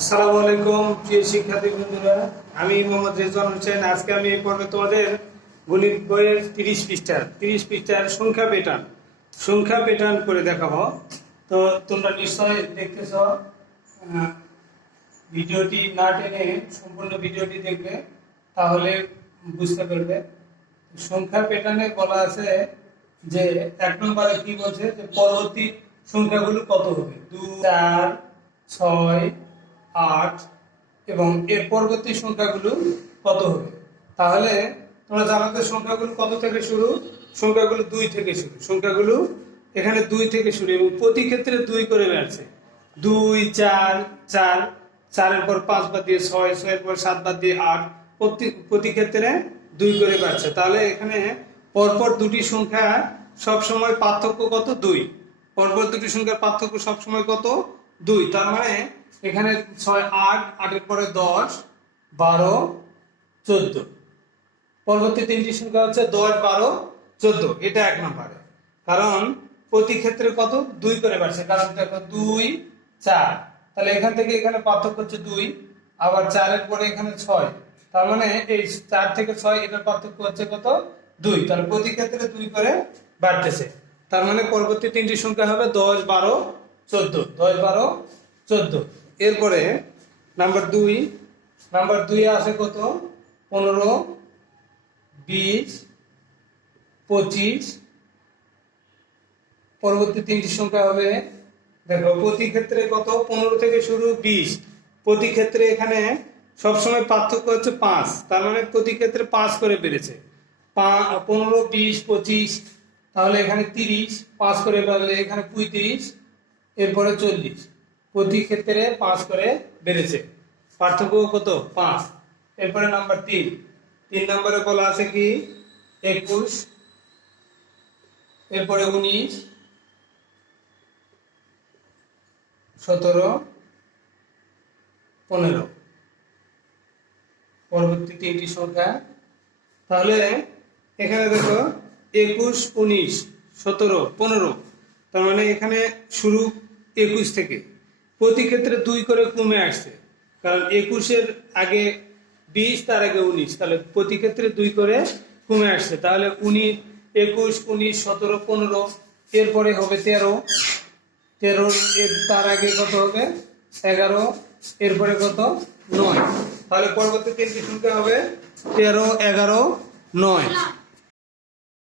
আসসালামু আলাইকুম, প্রিয় শিক্ষার্থী বন্ধুরা। আমি মোহাম্মদ রেজওয়ান হোসেন। আজকে আমি এই পর্বে তোমাদের গণিত বইয়ের তিরিশ পৃষ্ঠার। তিরিশ পৃষ্ঠার সংখ্যা পেটার্ন সংখ্যা পেটার্ন করে দেখাবো। তো তোমরা নিশ্চয় দেখতেছ ভিডিওটি না টেনে সম্পূর্ণ ভিডিওটি দেখবে, তাহলে বুঝতে পারবে। সংখ্যা প্যাটার্নে বলা আছে যে, এক নম্বরে কি বলছে? যে পরবর্তী সংখ্যাগুলো কত হবে? দুই, চার, ছয় আট এবং এর পরবর্তী সংখ্যাগুলো কত হবে? তাহলে তোমরা জানো তো সংখ্যাগুলো কত থেকে শুরু? সংখ্যাগুলো দুই থেকে শুরু। সংখ্যাগুলো এখানে দুই থেকে শুরু এবং প্রতি ক্ষেত্রে দুই করে বেড়াচ্ছে দুই, চার চার, চারের পর পাঁচ বাদ দিয়ে ছয়, ছয়ের পর সাত বাদ দিয়ে আট, প্রতি প্রতি ক্ষেত্রে দুই করে বাড়ছে। তাহলে এখানে পরপর দুটি সংখ্যা সব সময় পার্থক্য কত? দুই। পরপর দুটি সংখ্যার পার্থক্য সব সময় কত? দুই। তার মানে এখানে ছয় আট, আটের পরে দশ, বারো, চোদ্দ। পরবর্তী তিনটি সংখ্যা হচ্ছে দশ, বারো, চোদ্দ। এটা এক নম্বরে। কারণ প্রতি ক্ষেত্রে কত? দুই করে বাড়ছে। কারণ দেখো, দুই, চার। তাহলে এখান থেকে এখানে পার্থক্য হচ্ছে দুই, আবার চারের পরে এখানে ছয়। তার মানে এই চার থেকে ছয়, এটার পার্থক্য হচ্ছে কত? দুই। তাহলে প্রতি ক্ষেত্রে দুই করে বাড়তেছে। তার মানে পরবর্তী তিনটি সংখ্যা হবে দশ, বারো, চোদ্দ। দশ, বারো, চোদ্দ। এরপরে নাম্বার দুই নাম্বার দুই আছে কত? পনেরো, বিশ, পঁচিশ। পরবর্তী তিনটি সংখ্যা হবে, দেখো, প্রতি ক্ষেত্রে কত? পনেরো থেকে শুরু বিশ। প্রতি ক্ষেত্রে এখানে সবসময় পার্থক্য হচ্ছে পাঁচ। তার মানে প্রতি ক্ষেত্রে পাঁচ করে বেড়েছে। পনেরো, বিশ, পঁচিশ, তাহলে এখানে তিরিশ, পাঁচ করে বাড়লে এখানে পঁয়ত্রিশ, এরপরে চল্লিশ। প্রতি ক্ষেত্রে পাঁচ করে বেড়েছে। পার্থক্য কত? পাঁচ। এরপরে নাম্বার তিন। তিন নম্বরে বলা আছে কি? একুশ। এরপরে উনিশ। সতেরো। পনেরো। পরবর্তী তিনটি সংখ্যা। তাহলে এখানে দেখো, একুশ, উনিশ, সতেরো, পনেরো। তার মানে এখানে শুরু একুশ থেকে। প্রতি ক্ষেত্রে দুই করে কমে আসছে। কারণ একুশের আগে বিশ, তার আগে উনিশ। তাহলে প্রতি ক্ষেত্রে দুই করে কমে আসছে। তাহলে উনিশ একুশ, উনিশ, সতেরো, পনেরো, এরপরে হবে তেরো। তেরো, এর তার আগে কত হবে? এগারো, এরপরে কত? নয়। তাহলে পরবর্তী তিনটি সংখ্যা হবে তেরো, এগারো, নয়।